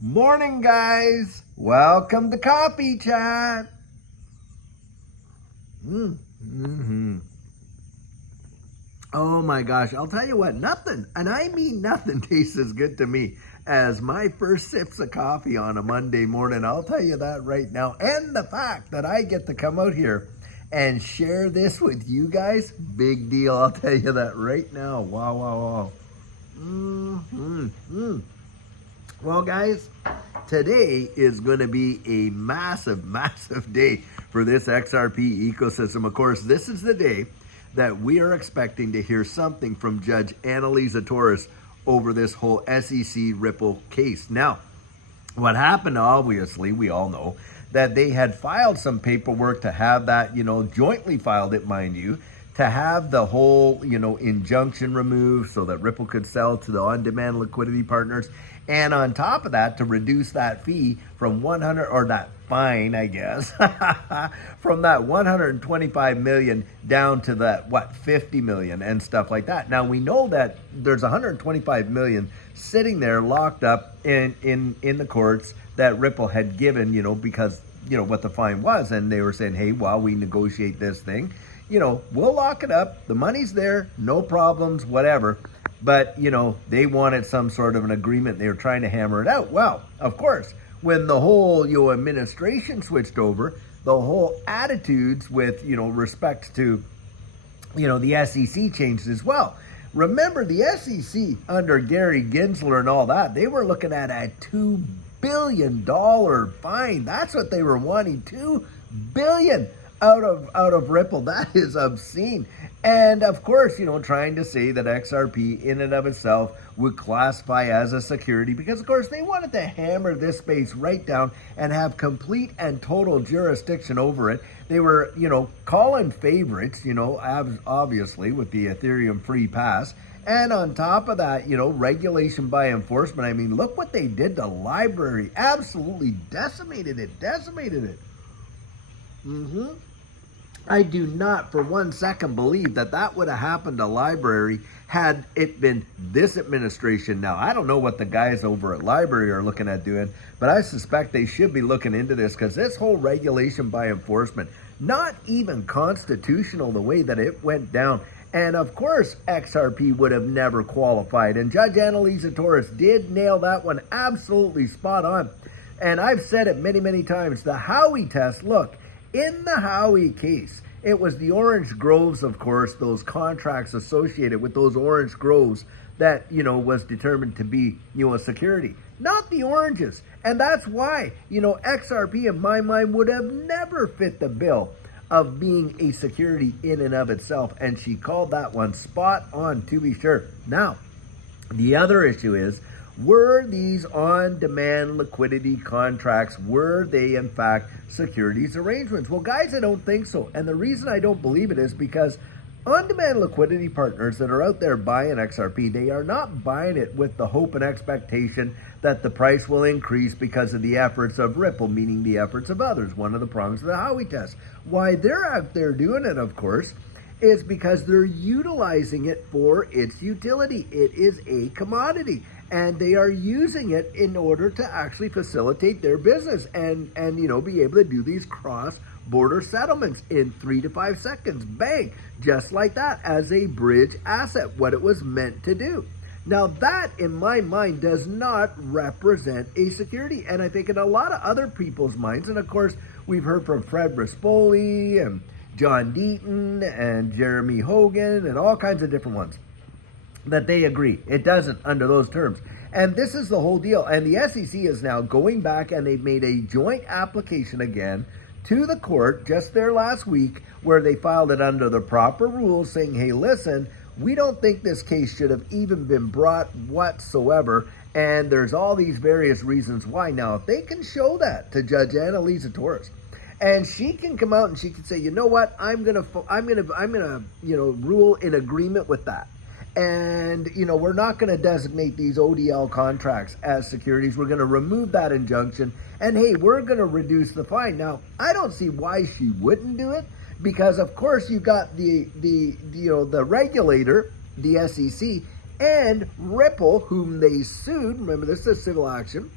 Morning, guys. Welcome to Coffee Chat. Oh my gosh, I'll tell you what, nothing, and I mean nothing, tastes as good to me as my first sips of coffee on a Monday morning. I'll tell you that right now. And the fact that I get to come out here and share this with you guys, big deal. I'll tell you that right now. Wow. Well, guys, today is going to be a massive day for this XRP ecosystem. Of course, this is the day that we are expecting to hear something from Judge Annalisa Torres over this whole SEC Ripple case. Now, what happened, obviously, we all know that they had filed some paperwork to have that, jointly filed it, mind you, to have the whole, injunction removed so that Ripple could sell to the on-demand liquidity partners. And on top of that, to reduce that fee from 100, or that fine, I guess, from that 125 million down to that, 50 million and stuff like that. Now, we know that there's 125 million sitting there locked up in the courts that Ripple had given, because, what the fine was. And they were saying, hey, while we negotiate this thing, we'll lock it up. The money's there, no problems, whatever. But, they wanted some sort of an agreement. They were trying to hammer it out. Well, of course, when the whole, administration switched over, the whole attitudes with, respect to, the SEC changed as well. Remember, the SEC under Gary Gensler and all that, they were looking at a $2 billion fine. That's what they were wanting, $2 billion out of Ripple. That is obscene. And of course, trying to say that XRP in and of itself would classify as a security, because of course they wanted to hammer this space right down and have complete and total jurisdiction over it. They were, calling favorites, obviously with the Ethereum free pass. And on top of that, regulation by enforcement. I mean, look what they did to Library. Absolutely decimated it. I do not for 1 second believe that would have happened to Library had it been this administration. Now, I don't know what the guys over at Library are looking at doing, but I suspect they should be looking into this, because this whole regulation by enforcement, not even constitutional the way that it went down. And of course, XRP would have never qualified. And Judge Annalisa Torres did nail that one absolutely spot on. And I've said it many times, the Howey test, look, in the Howey case, it was the orange groves, of course, those contracts associated with those orange groves that, was determined to be, a security, not the oranges. And that's why, XRP in my mind would have never fit the bill of being a security in and of itself. And she called that one spot on, to be sure. Now, the other issue is, were these on-demand liquidity contracts, were they in fact securities arrangements? Well, guys, I don't think so. And the reason I don't believe it is because on-demand liquidity partners that are out there buying XRP, they are not buying it with the hope and expectation that the price will increase because of the efforts of Ripple, meaning the efforts of others, one of the prongs of the Howey test. Why they're out there doing it, of course, is because they're utilizing it for its utility. It is a commodity. And they are using it in order to actually facilitate their business and be able to do these cross-border settlements in 3 to 5 seconds. Bang! Just like that, as a bridge asset, what it was meant to do. Now that, in my mind, does not represent a security. And I think in a lot of other people's minds, and of course, we've heard from Fred Rispoli and John Deaton and Jeremy Hogan and all kinds of different ones, that they agree it doesn't under those terms. And this is the whole deal. And the SEC is now going back, and they've made a joint application again to the court just there last week, where they filed it under the proper rules, saying, hey, listen, we don't think this case should have even been brought whatsoever. And there's all these various reasons why. Now, if they can show that to Judge Annalisa Torres, and she can come out and she can say, you know what, I'm gonna rule in agreement with that. And, we're not going to designate these ODL contracts as securities. We're going to remove that injunction. And, hey, we're going to reduce the fine. Now, I don't see why she wouldn't do it, because, of course, you've got the regulator, the SEC, and Ripple, whom they sued. Remember, this is a civil action.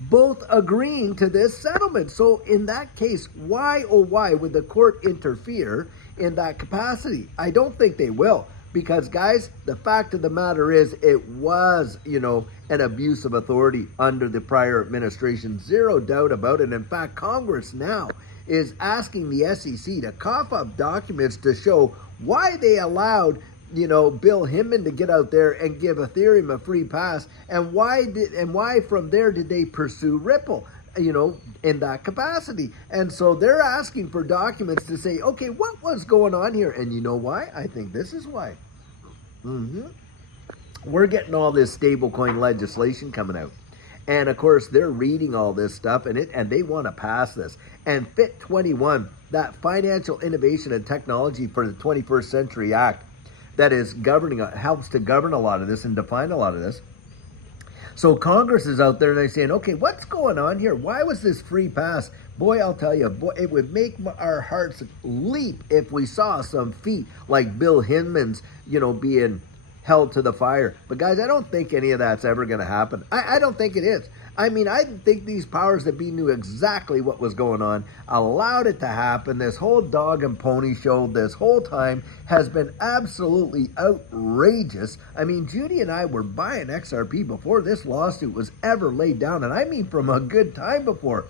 both agreeing to this settlement. So in that case, why, oh why, would the court interfere in that capacity? I don't think they will. Because, guys, the fact of the matter is it was, an abuse of authority under the prior administration. Zero doubt about it. In fact, Congress now is asking the SEC to cough up documents to show why they allowed, Bill Hinman to get out there and give Ethereum a free pass, and why from there did they pursue Ripple, in that capacity. And so they're asking for documents to say, okay, what was going on here? And you know why? I think this is why. We're getting all this stablecoin legislation coming out. And of course, they're reading all this stuff and they want to pass this. And FIT 21, that Financial Innovation and Technology for the 21st Century Act, that is helps to govern a lot of this and define a lot of this. So Congress is out there and they're saying, okay, what's going on here? Why was this free pass? Boy, I'll tell you, it would make our hearts leap if we saw some feat like Bill Hinman's, being held to the fire. But guys, I don't think any of that's ever going to happen. I don't think it is. I mean, I think these powers that be knew exactly what was going on, allowed it to happen. This whole dog and pony show this whole time has been absolutely outrageous. I mean, Judy and I were buying XRP before this lawsuit was ever laid down, and I mean from a good time before.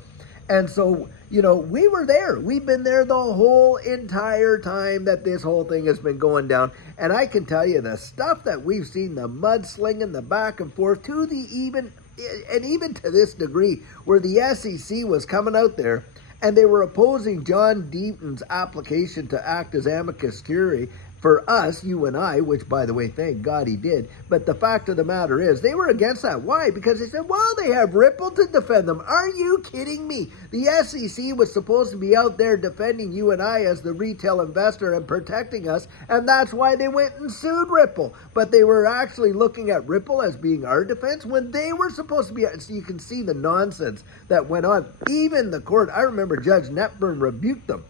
And so, we were there. We've been there the whole entire time that this whole thing has been going down. And I can tell you the stuff that we've seen, the mudslinging, the back and forth, even to this degree, where the SEC was coming out there and they were opposing John Deaton's application to act as amicus curiae for us, you and I, which, by the way, thank God he did. But the fact of the matter is, they were against that. Why? Because they said, well, they have Ripple to defend them. Are you kidding me? The SEC was supposed to be out there defending you and I as the retail investor and protecting us, and that's why they went and sued Ripple. But they were actually looking at Ripple as being our defense when they were supposed to be. So you can see the nonsense that went on. Even the court, I remember Judge Netburn rebuked them,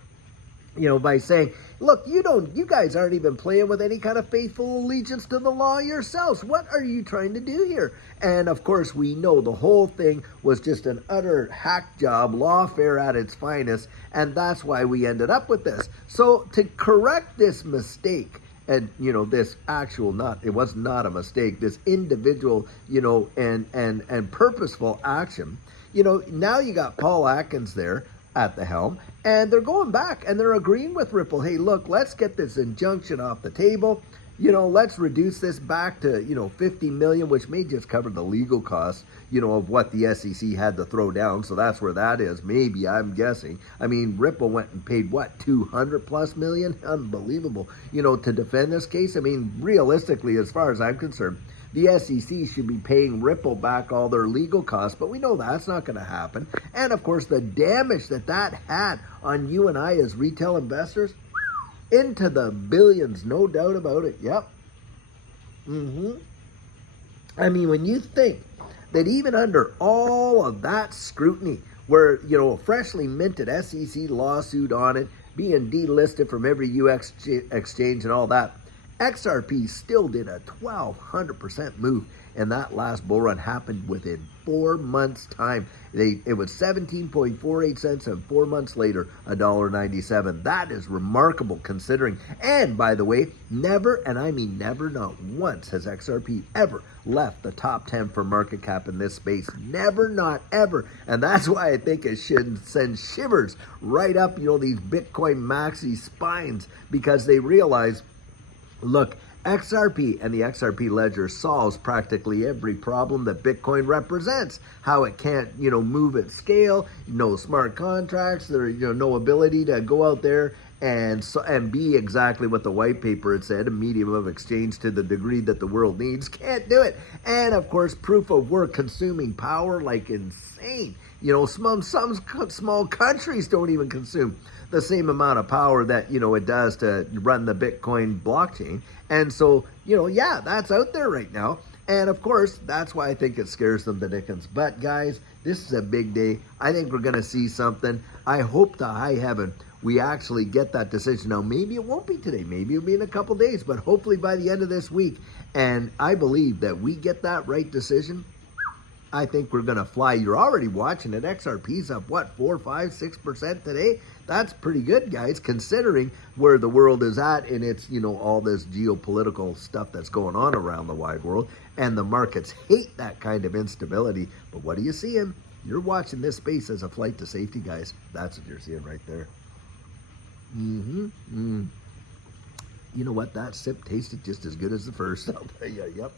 by saying, look, you guys aren't even playing with any kind of faithful allegiance to the law yourselves. What are you trying to do here? And of course, we know the whole thing was just an utter hack job, lawfare at its finest, and that's why we ended up with this. So to correct this mistake, and this it was not a mistake, this individual, and purposeful action, now you got Paul Atkins there at the helm, and they're going back and they're agreeing with Ripple. Hey, look, let's get this injunction off the table. Let's reduce this back to, 50 million, which may just cover the legal costs, of what the SEC had to throw down. So that's where that is. Maybe, I'm guessing. I mean, Ripple went and paid, 200 plus million? Unbelievable, to defend this case. I mean, realistically, as far as I'm concerned, the SEC should be paying Ripple back all their legal costs, but we know that's not going to happen. And of course, the damage that had on you and I as retail investors, into the billions, no doubt about it. Yep. I mean, when you think that even under all of that scrutiny, where, a freshly minted SEC lawsuit on it, being delisted from every US exchange and all that, XRP still did a 1,200% move, and that last bull run happened within 4 months' time. It was 17.48 cents, and 4 months later, $1.97. That is remarkable considering. And by the way, never, and I mean never, not once, has XRP ever left the top 10 for market cap in this space. Never, not ever. And that's why I think it should send shivers right up, these Bitcoin maxi spines, because they realize, look, XRP and the XRP ledger solves practically every problem that Bitcoin represents. How it can't, move at scale, no smart contracts, there, no ability to go out there and be exactly what the white paper had said, a medium of exchange to the degree that the world needs. Can't do it. And of course, proof of work consuming power like insane. Some small countries don't even consume the same amount of power that, it does to run the Bitcoin blockchain. And so, that's out there right now. And of course, that's why I think it scares them to dickens. But guys, this is a big day. I think we're going to see something. I hope to high heaven we actually get that decision. Now, maybe it won't be today. Maybe it'll be in a couple days, but hopefully by the end of this week. And I believe that we get that right decision. I think we're going to fly. You're already watching it. XRP's up, what, 4, 5, 6% today? That's pretty good, guys, considering where the world is at and it's, all this geopolitical stuff that's going on around the wide world. And the markets hate that kind of instability. But what are you seeing? You're watching this space as a flight to safety, guys. That's what you're seeing right there. You know what? That sip tasted just as good as the first. I'll tell you. Yep.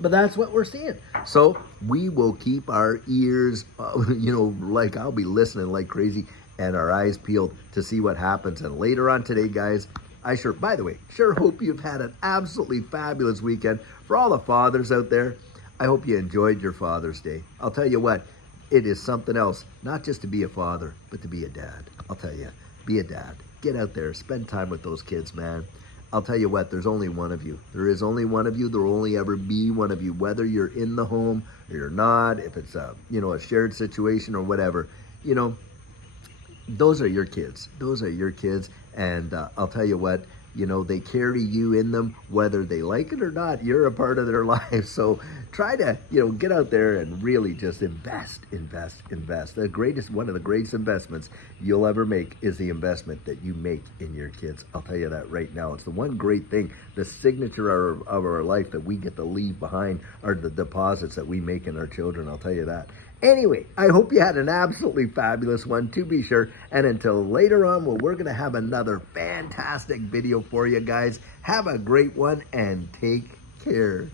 But that's what we're seeing. So we will keep our ears, like I'll be listening like crazy and our eyes peeled to see what happens. And later on today, guys, by the way, hope you've had an absolutely fabulous weekend. For all the fathers out there, I hope you enjoyed your Father's Day. I'll tell you what, it is something else, not just to be a father, but to be a dad. I'll tell you, be a dad. Get out there, spend time with those kids, man. I'll tell you what, there's only one of you. There is only one of you. There will only ever be one of you, whether you're in the home or you're not, if it's a shared situation or whatever. Those are your kids. Those are your kids. And I'll tell you what, they carry you in them, whether they like it or not. You're a part of their lives. So try to, get out there and really just invest. One of the greatest investments you'll ever make is the investment that you make in your kids. I'll tell you that right now. It's the one great thing, the signature of our life that we get to leave behind are the deposits that we make in our children. I'll tell you that. Anyway, I hope you had an absolutely fabulous one, to be sure. And until later on, we're going to have another fantastic video for you guys. Have a great one and take care.